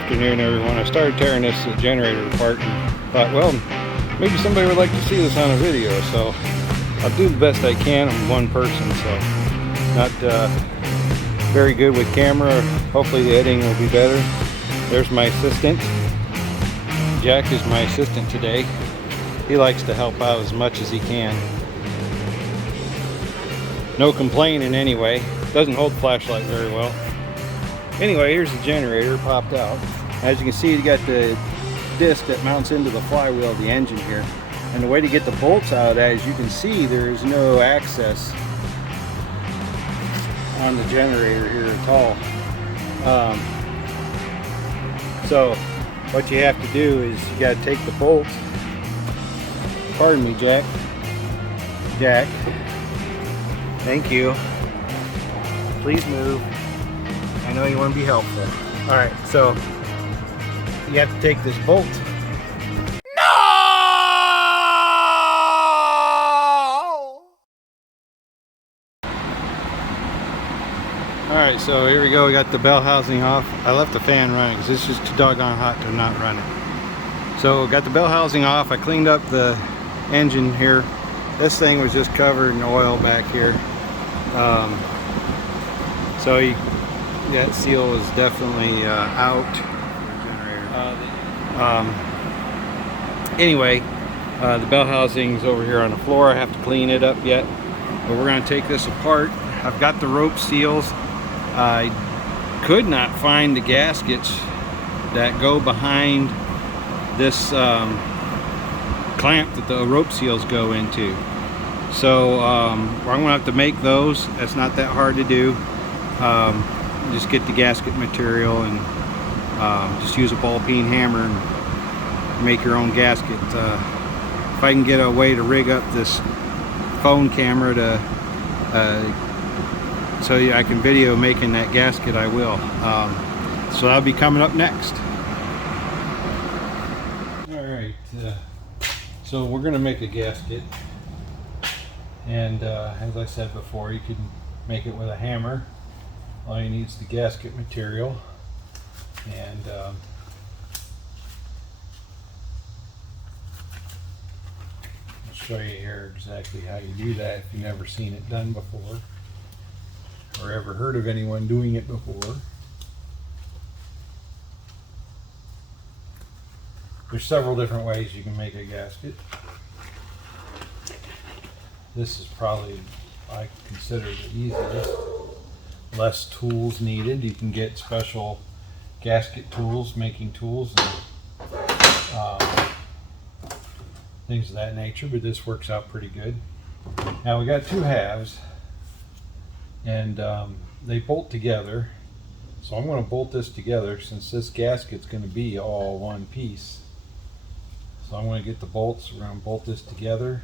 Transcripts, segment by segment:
afternoon, everyone. I started tearing this generator apart and thought, well, maybe somebody would like to see this on a video, so I'll do the best I can. I'm one person, so not very good with camera. Hopefully the editing will be better. There's my assistant. Jack is my assistant today. He likes to help out as much as he can. No complaining anyway. Doesn't hold the flashlight very well. Anyway, here's the generator popped out. As you can see, you got the disc that mounts into the flywheel of the engine here. And the way to get the bolts out, as you can see, there is no access on the generator here at all. So what you have to do is you got to take the bolts. Pardon me, Jack. Jack. Thank you. Please move. I know you want to be helpful. Alright, so you have to take this bolt. No! Alright, so here we go. We got the bell housing off. I left the fan running because it's just too doggone hot to not run it. So got the bell housing off. I cleaned up the engine here. This thing was just covered in oil back here. That seal is definitely out. Anyway, the bell housing's over here on the floor. I have to clean it up yet, but we're going to take this apart. I've got the rope seals. I could not find the gaskets that go behind this clamp that the rope seals go into. So I'm going to have to make those. That's not that hard to do. Just get the gasket material and just use a ball peen hammer and make your own gasket. If I can get a way to rig up this phone camera to so I can video making that gasket, I will. So that'll be coming up next. Alright, so we're going to make a gasket, and as I said before, you can make it with a hammer. All you need is the gasket material, and I'll show you here exactly how you do that if you've never seen it done before or ever heard of anyone doing it before. There's several different ways you can make a gasket. This is probably, I consider, the easiest. Less tools needed. You can get special gasket tools, making tools, and things of that nature, but this works out pretty good. Now we got two halves, and they bolt together, so I'm going to bolt this together since this gasket's going to be all one piece. So I'm going to get the bolts, we're going to bolt this together,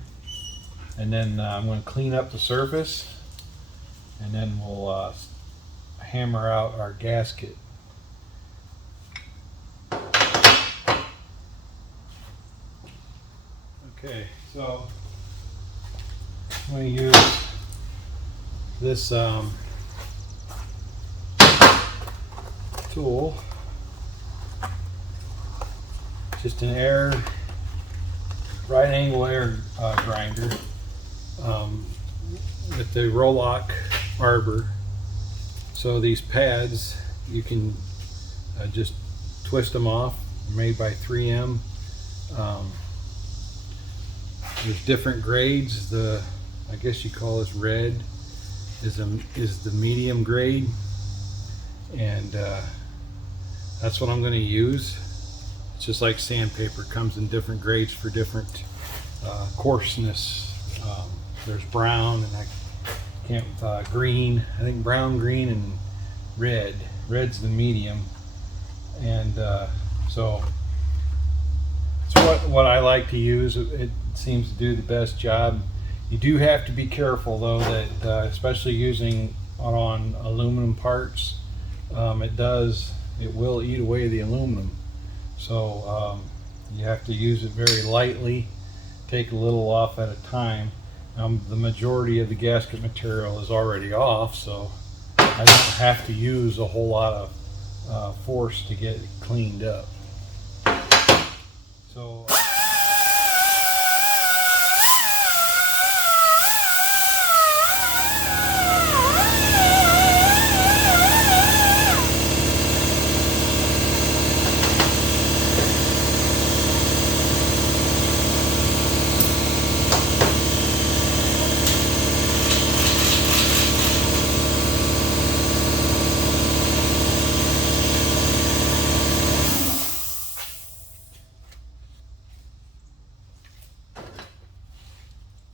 and then I'm going to clean up the surface, and then we'll hammer out our gasket. Okay, so I'm going to use this tool, just an right angle air grinder with the Rolock arbor. So these pads, you can just twist them off. They're made by 3M. There's different grades. I guess you call this red is the medium grade, and that's what I'm going to use. It's just like sandpaper, comes in different grades for different coarseness. There's brown, and green. I think brown, green, and red. Red's the medium, and so it's what I like to use. It seems to do the best job. You do have to be careful though that especially using on aluminum parts, it will eat away the aluminum. So you have to use it very lightly, take a little off at a time. The majority of the gasket material is already off, so I don't have to use a whole lot of force to get it cleaned up. So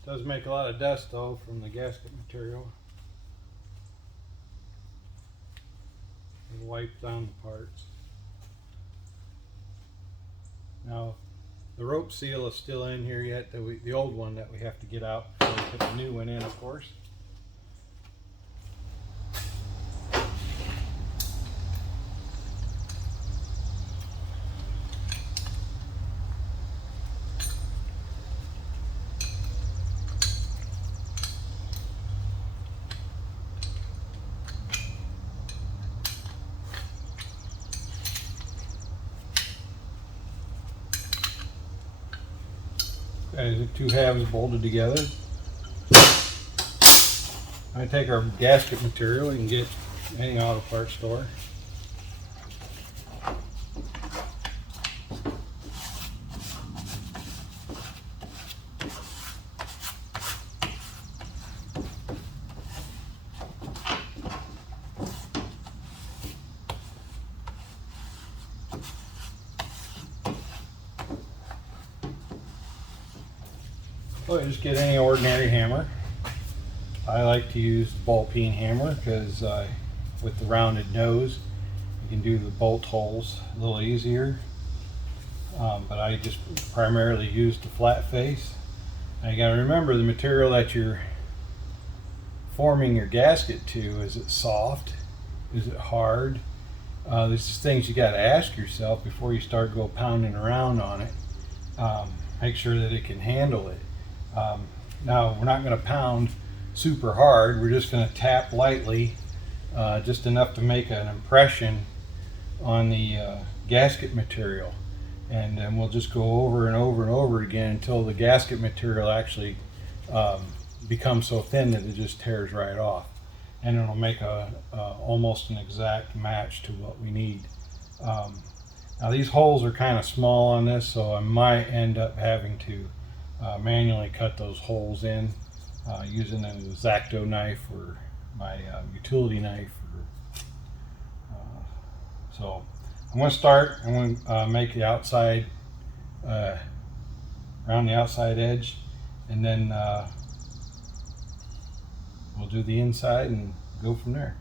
does make a lot of dust though from the gasket material. It wipes down the parts. Now the rope seal is still in here yet, the old one that we have to get out before we put the new one in, of course. Okay, the two halves bolted together. I take our gasket material you can get any auto parts store. Well, you just get any ordinary hammer. I like to use the ball peen hammer because with the rounded nose you can do the bolt holes a little easier. But I just primarily use the flat face. Now you got to remember the material that you're forming your gasket to. Is it soft? Is it hard? There's just things you got to ask yourself before you start pounding around on it. Make sure that it can handle it. Now we're not going to pound super hard. We're just going to tap lightly, just enough to make an impression on the gasket material, and then we'll just go over and over and over again until the gasket material actually becomes so thin that it just tears right off, and it'll make almost an exact match to what we need. Now these holes are kind of small on this, so I might end up having to manually cut those holes in using an X-Acto knife or my utility knife. So I'm going to start. I'm going to make the outside, around the outside edge, and then we'll do the inside and go from there.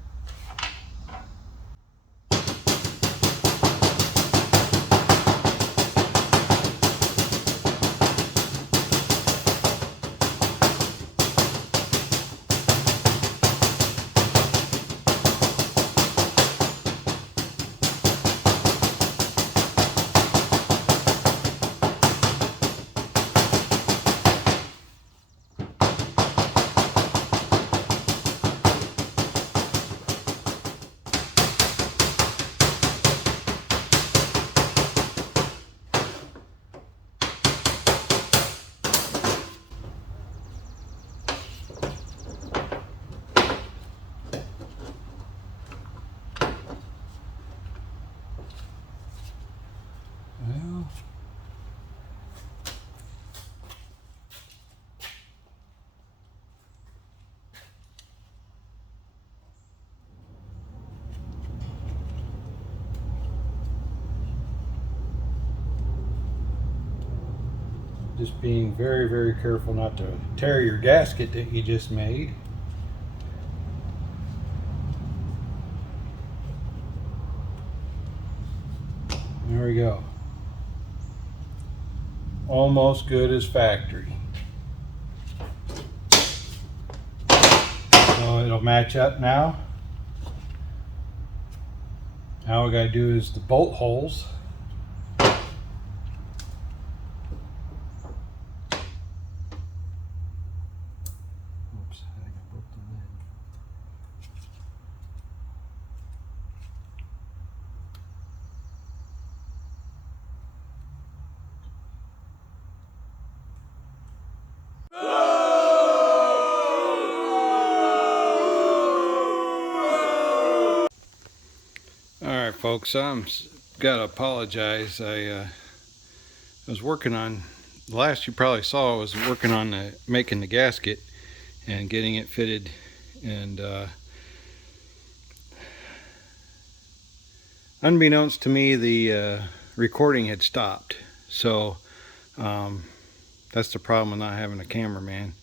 Well, just being very, very careful not to tear your gasket that you just made. There we go. Almost good as factory. So it'll match up now. Now all we gotta do is the bolt holes. Oops, I think I broke the lid. folks, gotta apologize. I was working on, the last you probably saw, I was working on making the gasket and getting it fitted, and unbeknownst to me, the recording had stopped. So that's the problem with not having a cameraman.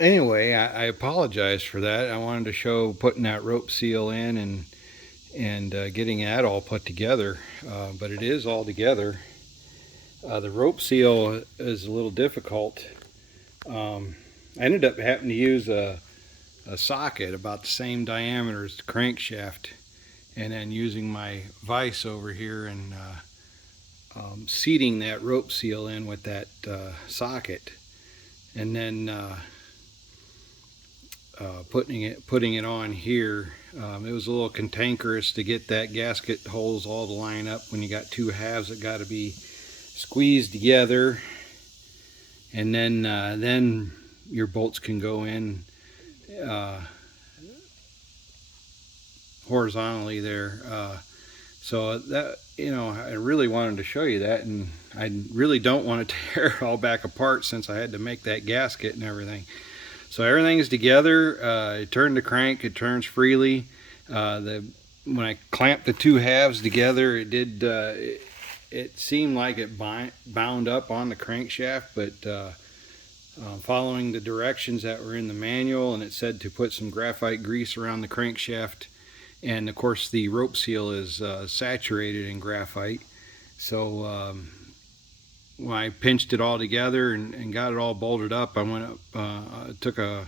Anyway, I apologize for that. I wanted to show putting that rope seal in and getting that all put together, but it is all together. The rope seal is a little difficult. I ended up having to use a socket about the same diameter as the crankshaft, and then using my vise over here and seating that rope seal in with that socket, and then putting it on here. It was a little cantankerous to get that gasket holes all to line up when you got two halves that got to be squeezed together, and then your bolts can go in horizontally there. So that, I really wanted to show you that, and I really don't want to tear it all back apart since I had to make that gasket and everything. So everything's together. I turned the crank, it turns freely. When I clamped the two halves together, it did. It seemed like it bound up on the crankshaft, but following the directions that were in the manual, and it said to put some graphite grease around the crankshaft, and of course the rope seal is saturated in graphite. So when I pinched it all together and got it all bolted up, I went up, took my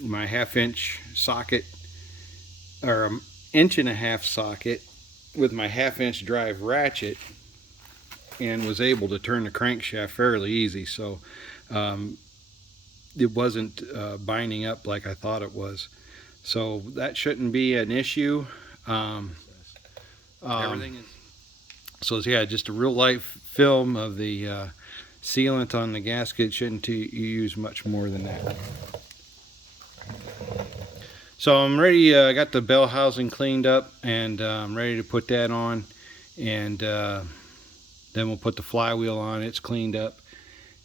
1/2-inch socket, or 1.5 inch socket, with my 1/2-inch drive ratchet, and was able to turn the crankshaft fairly easy. So it wasn't binding up like I thought it was. So that shouldn't be an issue. Everything is. So yeah, just a real life film of the sealant on the gasket. Shouldn't use much more than that. So I'm ready. I got the bell housing cleaned up, and I'm ready to put that on, and then we'll put the flywheel on. It's cleaned up,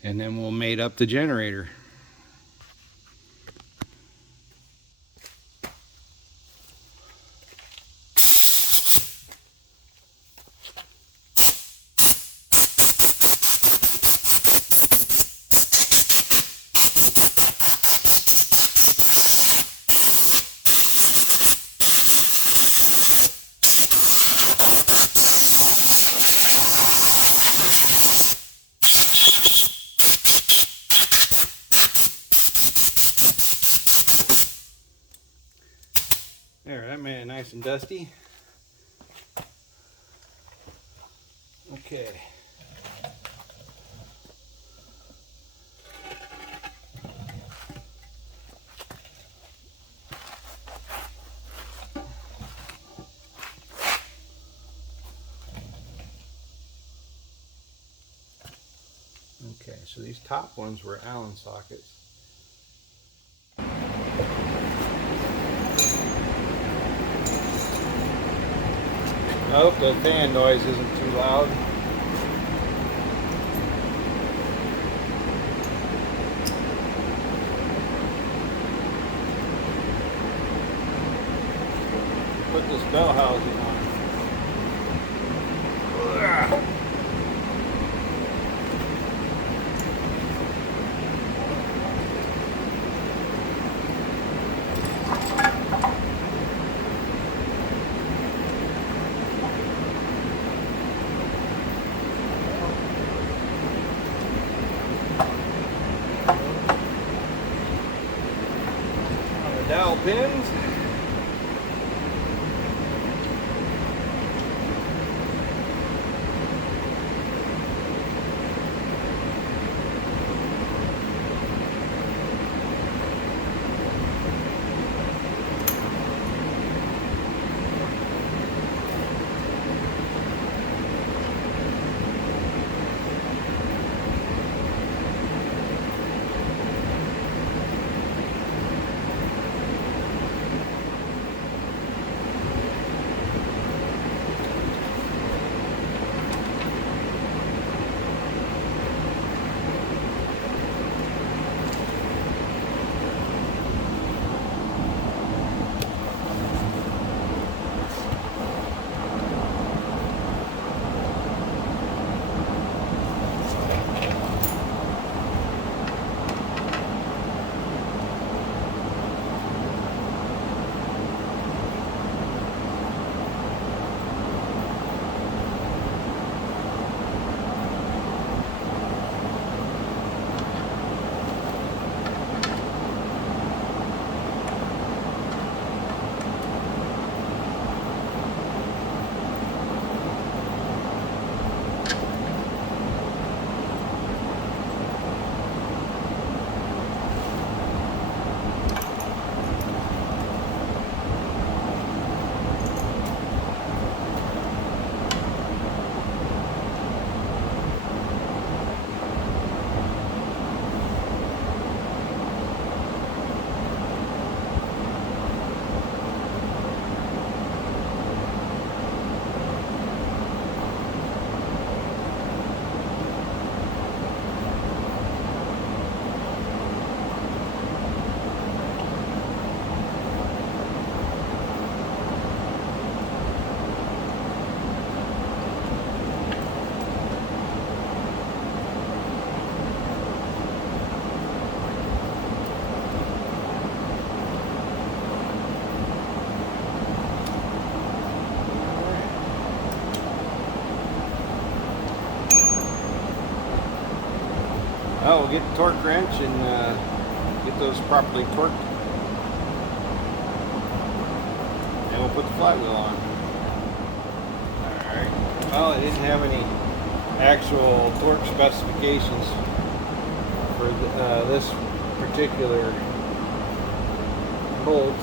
and then we'll mate up the generator. There, that made it nice and dusty. Okay. Okay, so these top ones were Allen sockets. I hope the fan noise isn't too loud. Put this bell housing on. Dowel pins. Well, we'll get the torque wrench and get those properly torqued. And we'll put the flywheel on. Alright. Well, it didn't have any actual torque specifications for this particular bolt.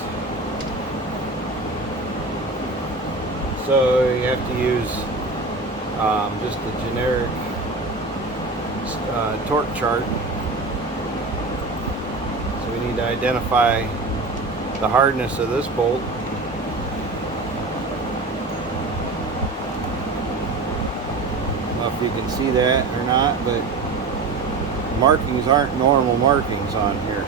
So you have to use just the generic torque chart. So we need to identify the hardness of this bolt. I don't know if you can see that or not, but markings aren't normal markings on here.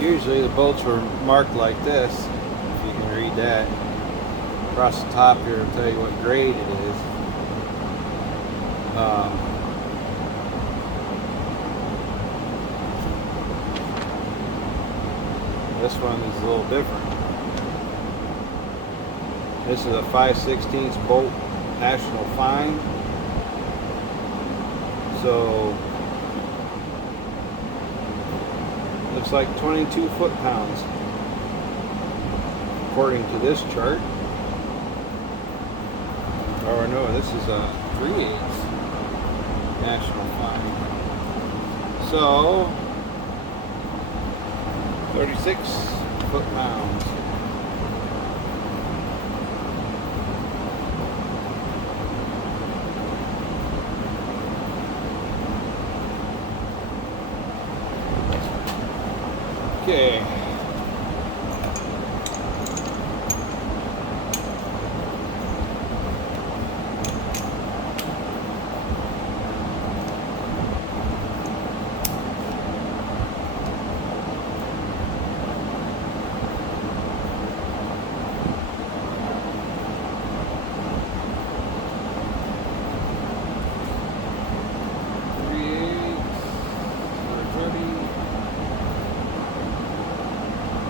Usually the bolts were marked like this, if you can read that. Across the top here will tell you what grade it is. This one is a little different. This is a 5/16 bolt National Fine. So looks like 22 foot-pounds according to this chart. Oh no, this is a 3/8 National Fine. So 36 foot-pounds. Okay.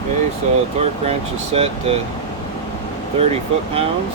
Okay, so the torque wrench is set to 30 foot-pounds.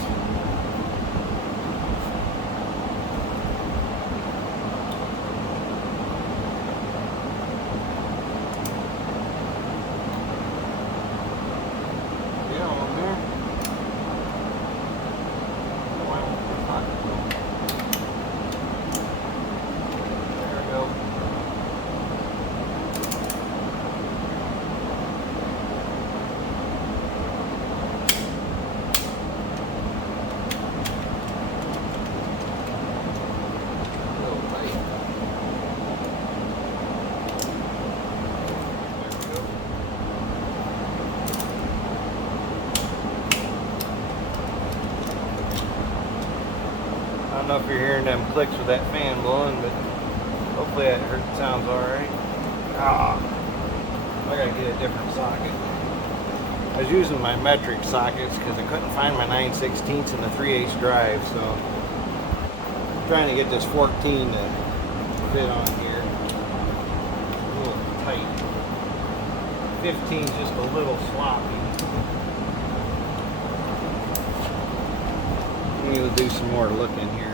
I don't know if you're hearing them clicks with that fan blowing, but hopefully that sounds alright. I gotta get a different socket. I was using my metric sockets because I couldn't find my 9/16 and the 3/8 drive, so I'm trying to get this 14 to fit on here. A little tight. 15's just a little sloppy. We'll do some more looking here.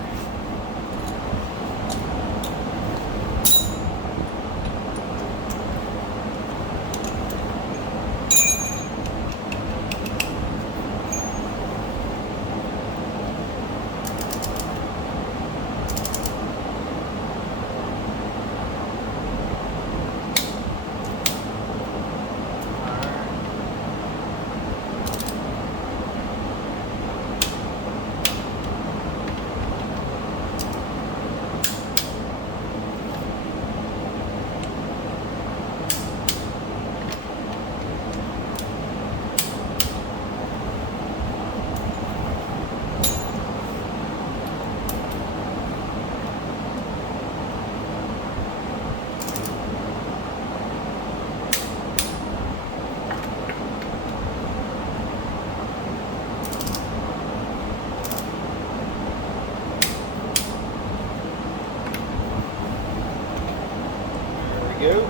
Go.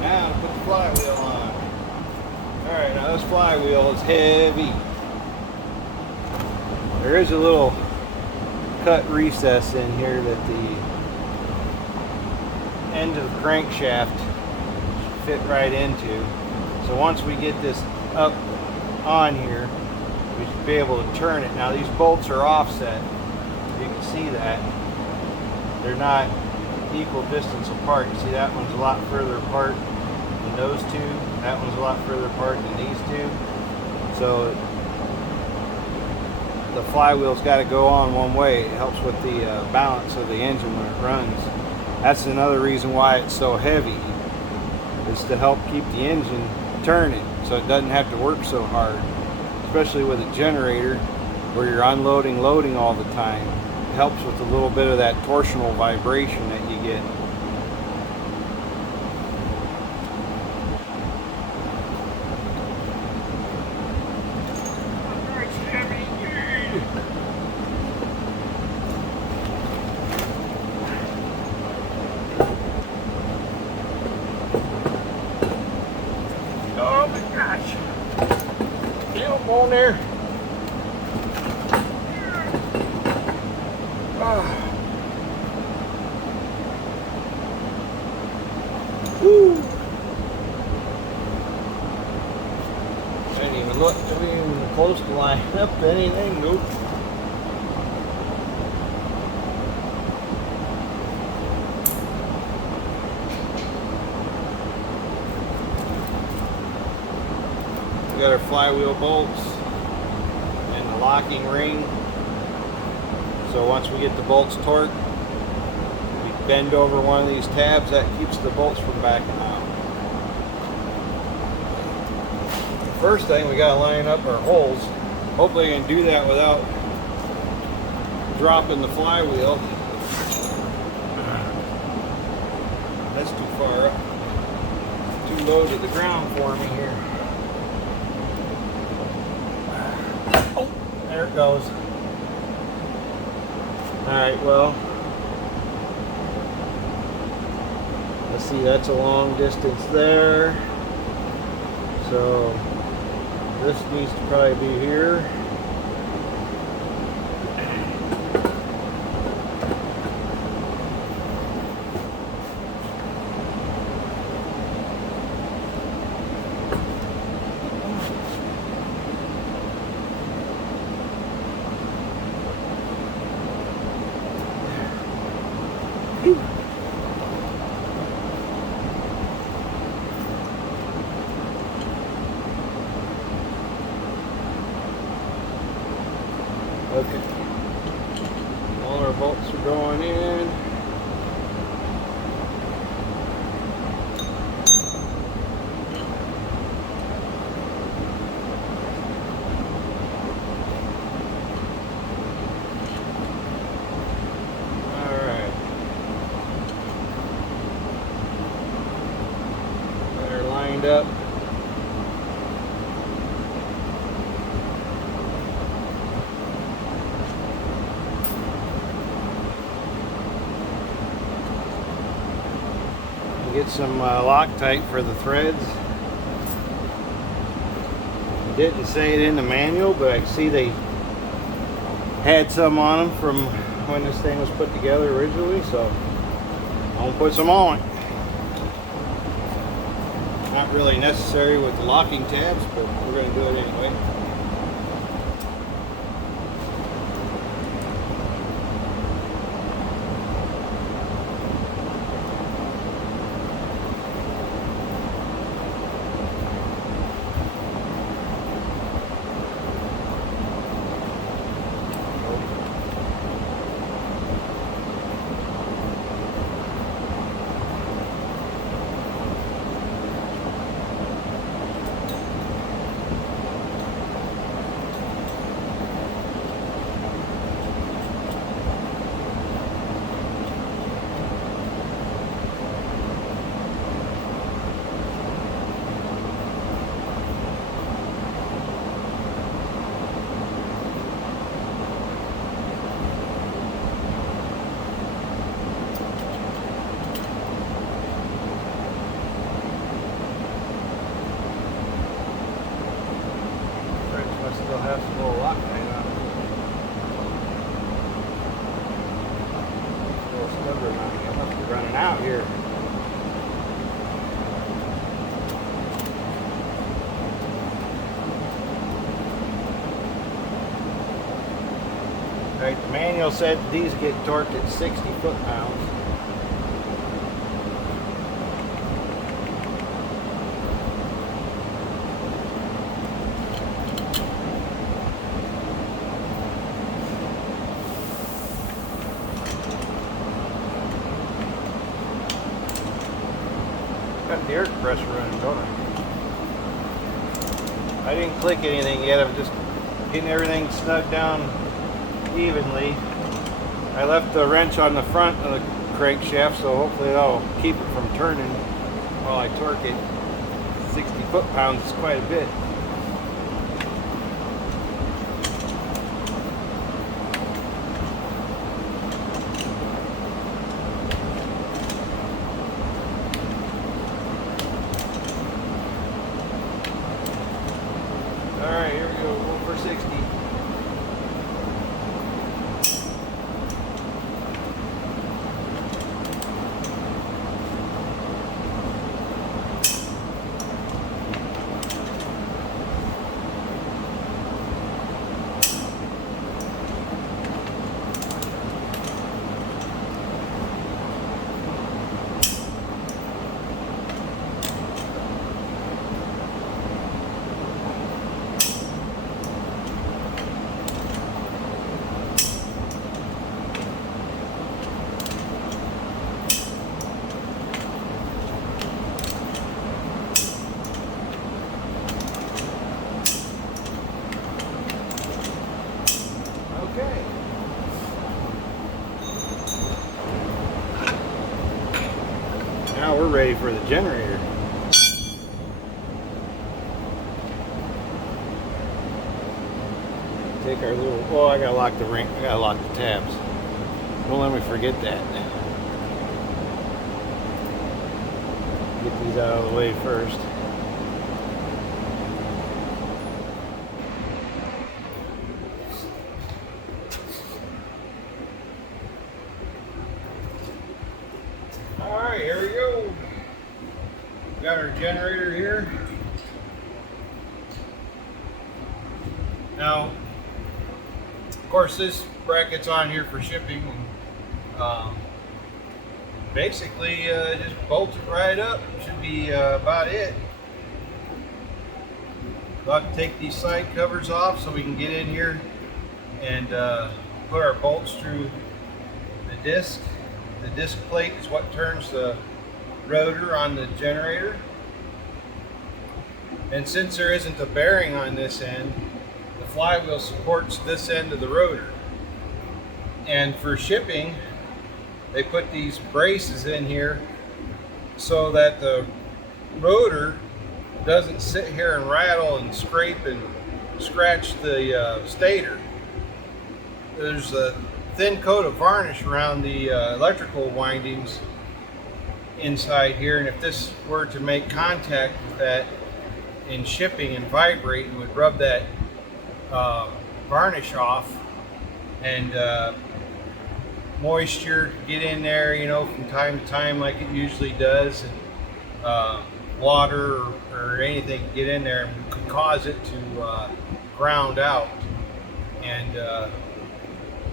Now put the flywheel on. Alright, now this flywheel is heavy. There is a little cut recess in here that the end of the crankshaft should fit right into. So once we get this up on here, we should be able to turn it. Now these bolts are offset. You can see that. They're not equal distance apart. You see that one's a lot further apart than those two. That one's a lot further apart than these two. So the flywheel's got to go on one way. It helps with the balance of the engine when it runs. That's another reason why it's so heavy, is to help keep the engine turning so it doesn't have to work so hard, especially with a generator where you're unloading, loading all the time. It helps with a little bit of that torsional vibration that you get. Oh my gosh. Get up on there. Woo. Didn't even look, didn't even close to line up to anything, nope. We got our flywheel bolts and the locking ring. So once we get the bolts torqued, we bend over one of these tabs. That keeps the bolts from backing out. First thing, we got to line up our holes. Hopefully I can do that without dropping the flywheel. That's too far up. Too low to the ground for me here. Oh, there it goes. Alright, well, let's see, that's a long distance there. So this needs to probably be here. Okay, all our bolts are going in. All right, got her lined up. Get some Loctite for the threads. It didn't say it in the manual, but I see they had some on them from when this thing was put together originally, so I'm gonna put some on. Not really necessary with the locking tabs, but we're gonna do it anyway. Still have some little Loctite on it. still stubborn on me. I must be running out here. Alright, the manual said these get torqued at 60 foot-pounds. Got the air compressor running, don't I didn't click anything yet. I'm just getting everything snug down evenly. I left the wrench on the front of the crankshaft, so hopefully that'll keep it from turning while I torque it. 60 foot-pounds is quite a bit. Alright, here we go. Go for 60. Okay. Now we're ready for the generator. Take our little, oh, I gotta lock the ring, I gotta lock the tabs. Don't let me forget that. Get these out of the way first. Alright, here we go. Got our generator here. Now, of course, this bracket's on here for shipping. Basically, just bolt it right up. Should be about it. About to take these side covers off so we can get in here and put our bolts through the disc. The disc plate is what turns the rotor on the generator. And since there isn't a bearing on this end, the flywheel supports this end of the rotor. And for shipping, they put these braces in here so that the rotor doesn't sit here and rattle and scrape and scratch the stator. There's a thin coat of varnish around the electrical windings inside here, and if this were to make contact with that in shipping and vibrate, it would rub that varnish off, and moisture get in there, you know, from time to time like it usually does, and water or anything get in there and could cause it to ground out, and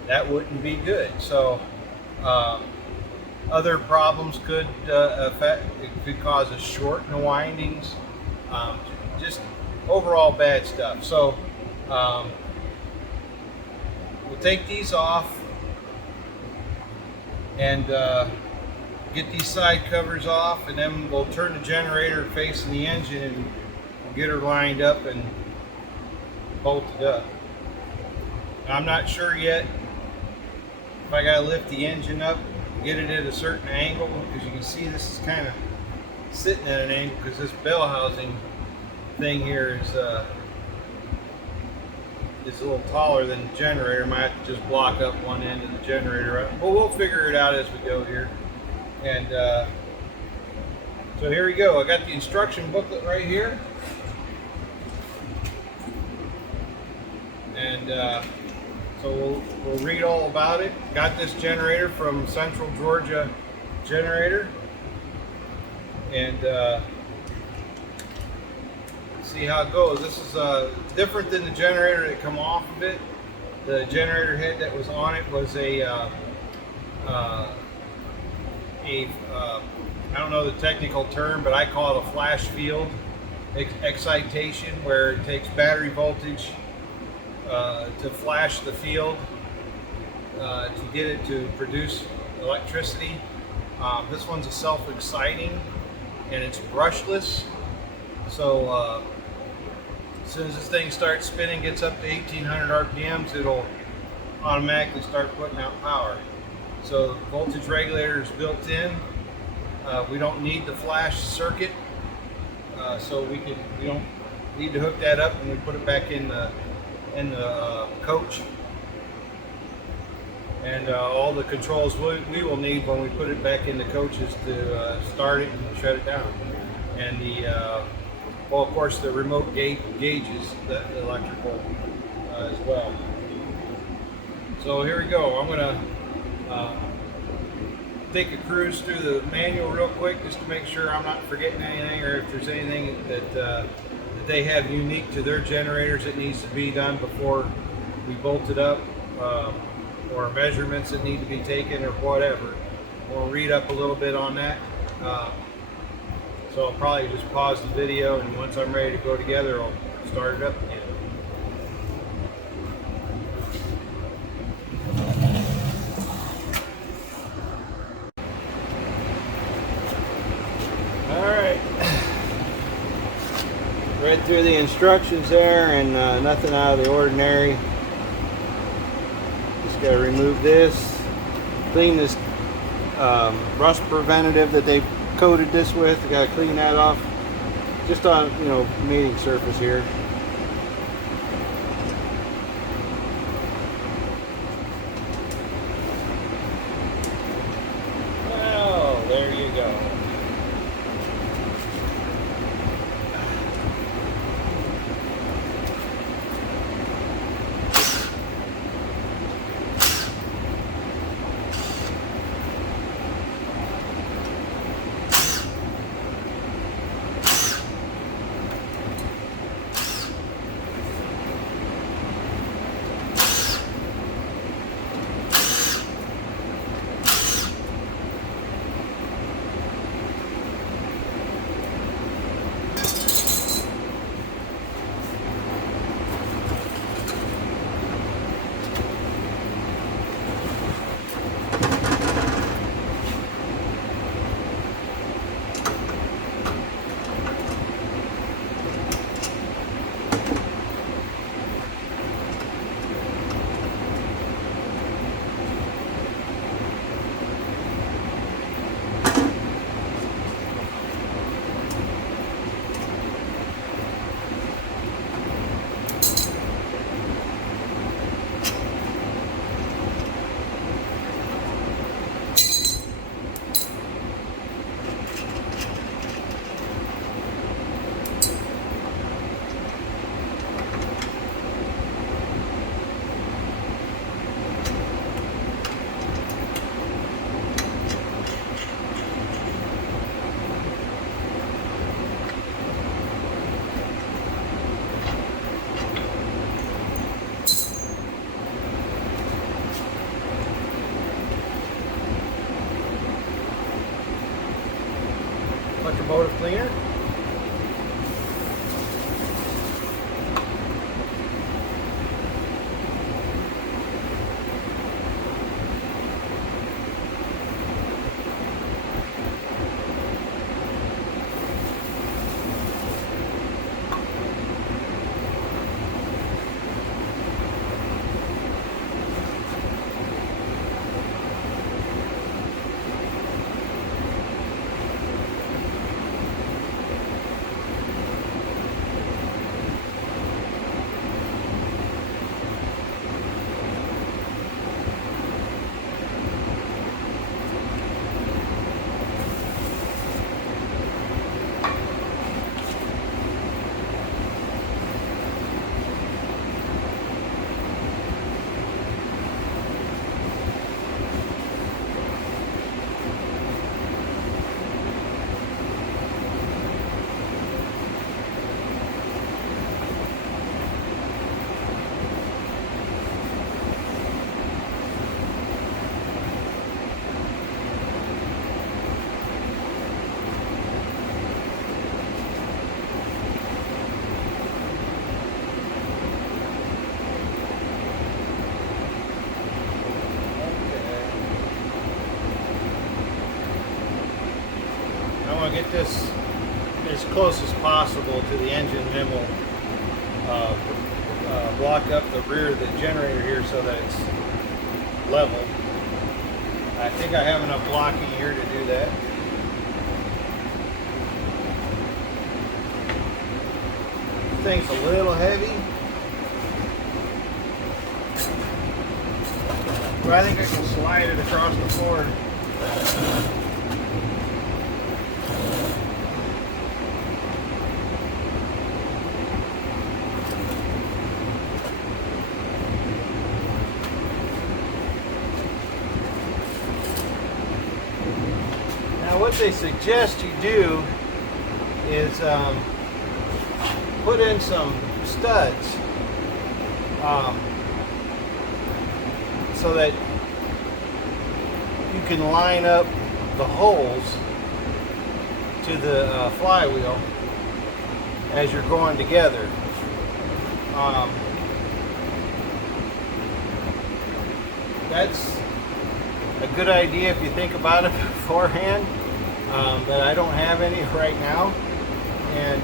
that wouldn't be good. So other problems could affect, it could cause a short in the windings, just overall bad stuff. So we'll take these off and get these side covers off, and then we'll turn the generator facing the engine and we'll get her lined up and bolted up. Now, I'm not sure yet if I gotta lift the engine up, get it at a certain angle, because you can see this is kind of sitting at an angle because this bell housing thing here is a little taller than the generator. Might have to just block up one end of the generator. But we'll figure it out as we go here. And so here we go. I got the instruction booklet right here. And So we'll read all about it. Got this generator from Central Georgia Generator, and see how it goes. This is different than the generator that come off of it. The generator head that was on it was I don't know the technical term, but I call it a flash field excitation, where it takes battery voltage to flash the field to get it to produce electricity. This one's a self-exciting, and it's brushless. So as soon as this thing starts spinning, gets up to 1800 RPMs, it'll automatically start putting out power. So the voltage regulator is built in. We don't need the flash circuit, so we don't need to hook that up when we put it back in the coach. And all the controls we will need when we put it back in the coaches to start it and shut it down. And well, of course, the remote gauges the electrical as well. So here we go. I'm gonna take a cruise through the manual real quick, just to make sure I'm not forgetting anything, or if there's anything that they have unique to their generators that needs to be done before we bolt it up, or measurements that need to be taken, or whatever. We'll read up a little bit on that. So I'll probably just pause the video, and once I'm ready to go together, I'll start it up again. Alright. Read through the instructions there, and nothing out of the ordinary. Just got to remove this, clean this rust preventative that they coated this with. You got to clean that off just on, mating surface here. Well, there you go. get this as close as possible to the engine, and then we'll block up the rear of the generator here so that it's level. I think I have enough blocking here to do that. This thing's a little heavy, but I think I can slide it across the floor. What they suggest you do is put in some studs so that you can line up the holes to the flywheel as you're going together. That's a good idea if you think about it beforehand. But I don't have any right now, and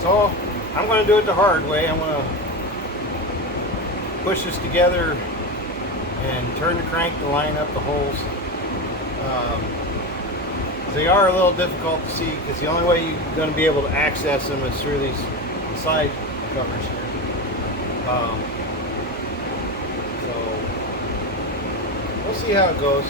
so I'm going to do it the hard way. I'm going to push this together and turn the crank to line up the holes. They are a little difficult to see because the only way you're going to be able to access them is through these side covers here. So we'll see how it goes.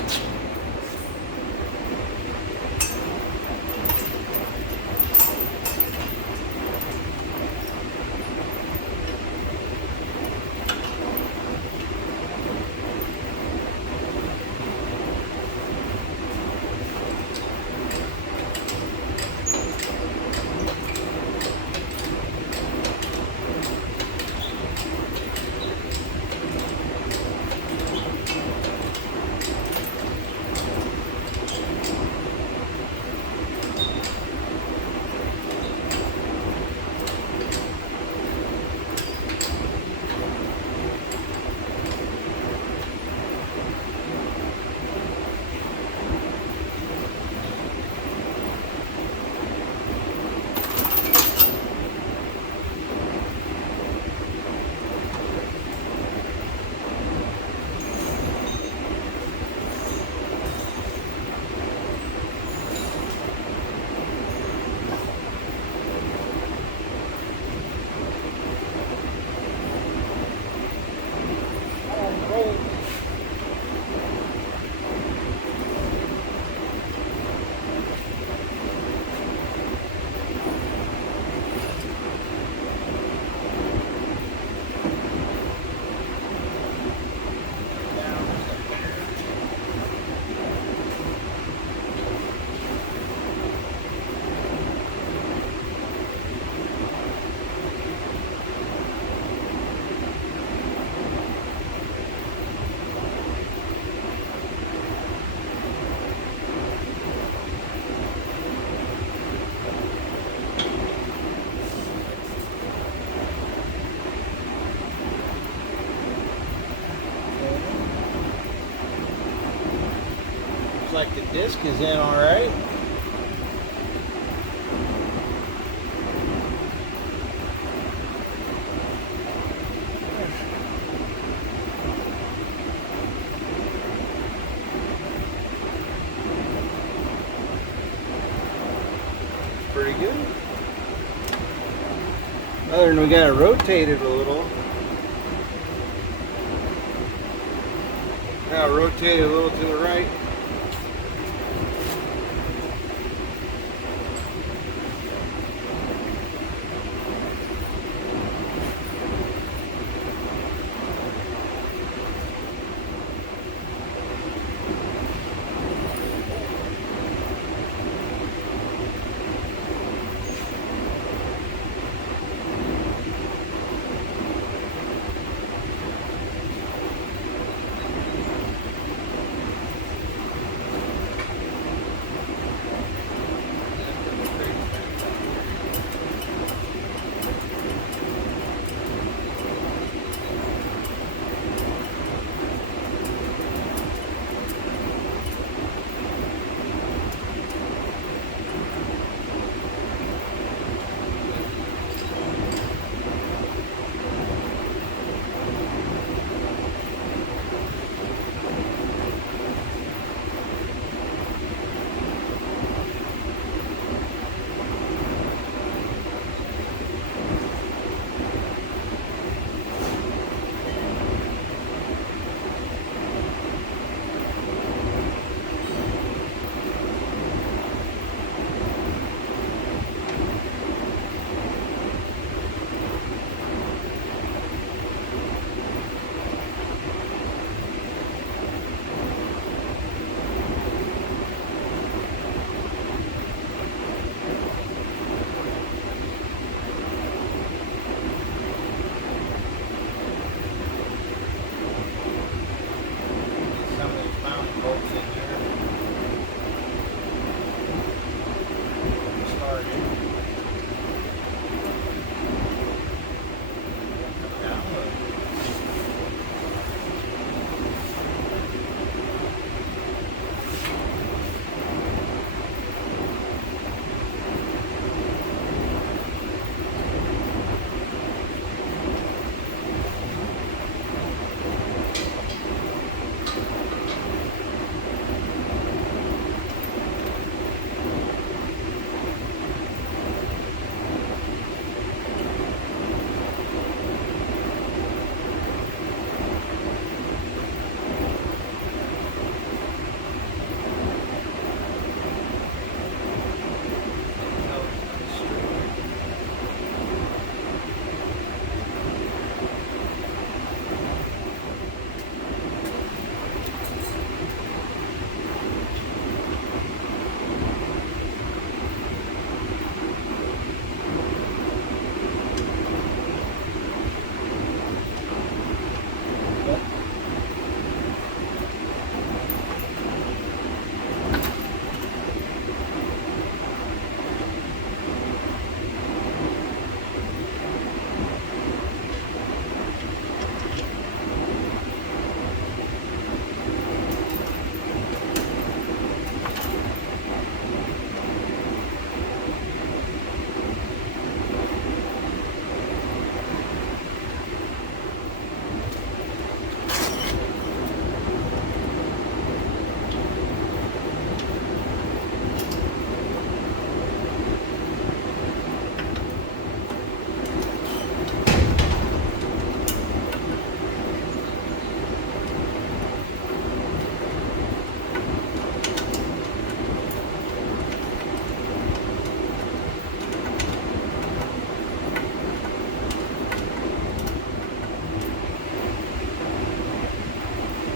Like the disc is in all right. Pretty good. Other than we got to rotate it a little. Now rotate it a little to the right.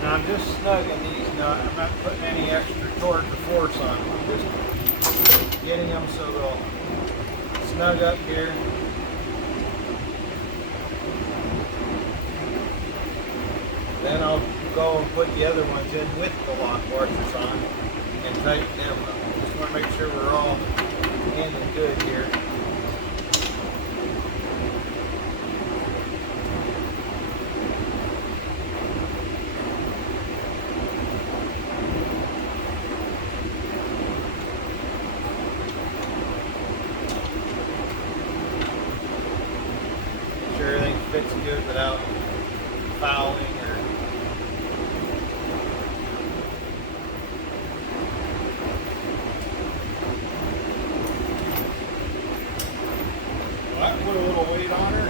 Now I'm just snugging these nuts. I'm not putting any extra torque or force on them. I'm just getting them so they'll snug up here. Then I'll go and put the other ones in with the lock washers on and tighten them up. Just want to make sure we're all in and good here. Sure everything fits good without fouling or well, I put a little weight on her.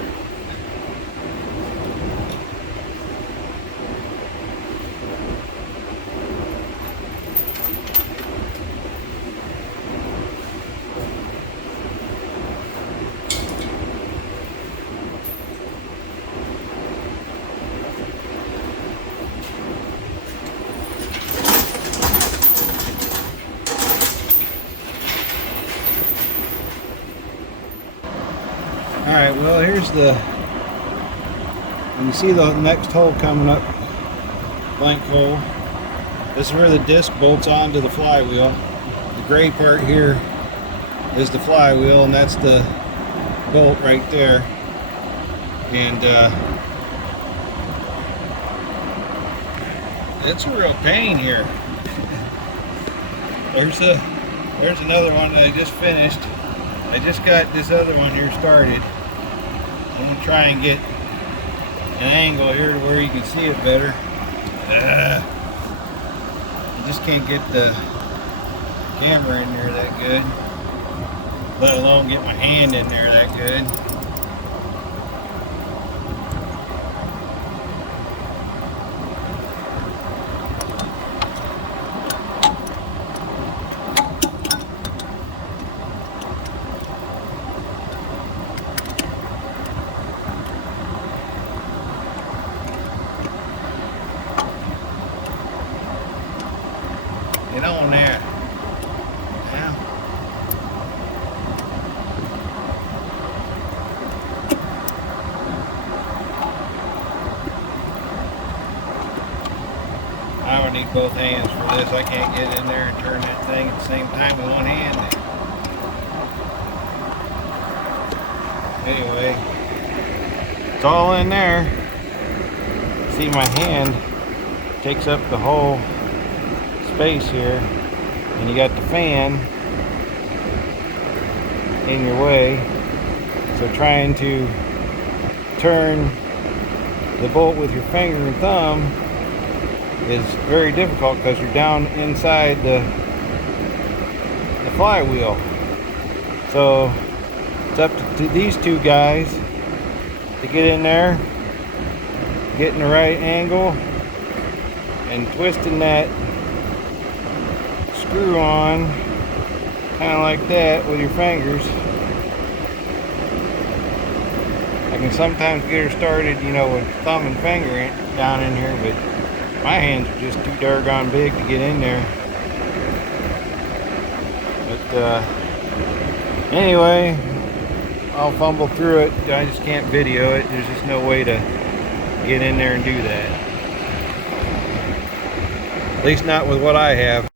Alright, well here's the, you see the next hole coming up, blank hole. This is where the disc bolts onto the flywheel. The gray part here is the flywheel, and that's the bolt right there. And it's a real pain here. There's another one that I just finished. I just got this other one here started. I'm going to try and get an angle here to where you can see it better. I just can't get the camera in there that good, let alone get my hand in there that good. Get on there. Now. I would need both hands for this. I can't get in there and turn that thing at the same time with one hand. Anyway, it's all in there. See, my hand takes up the whole space here, and you got the fan in your way, so trying to turn the bolt with your finger and thumb is very difficult because you're down inside the flywheel. So it's up to these two guys to get in there, getting the right angle and twisting that screw on kind of like that with your fingers. I can sometimes get her started, you know, with thumb and finger down in here, but my hands are just too doggone big to get in there. But anyway, I'll fumble through it. I just can't video it. There's just no way to get in there and do that. At least not with what I have.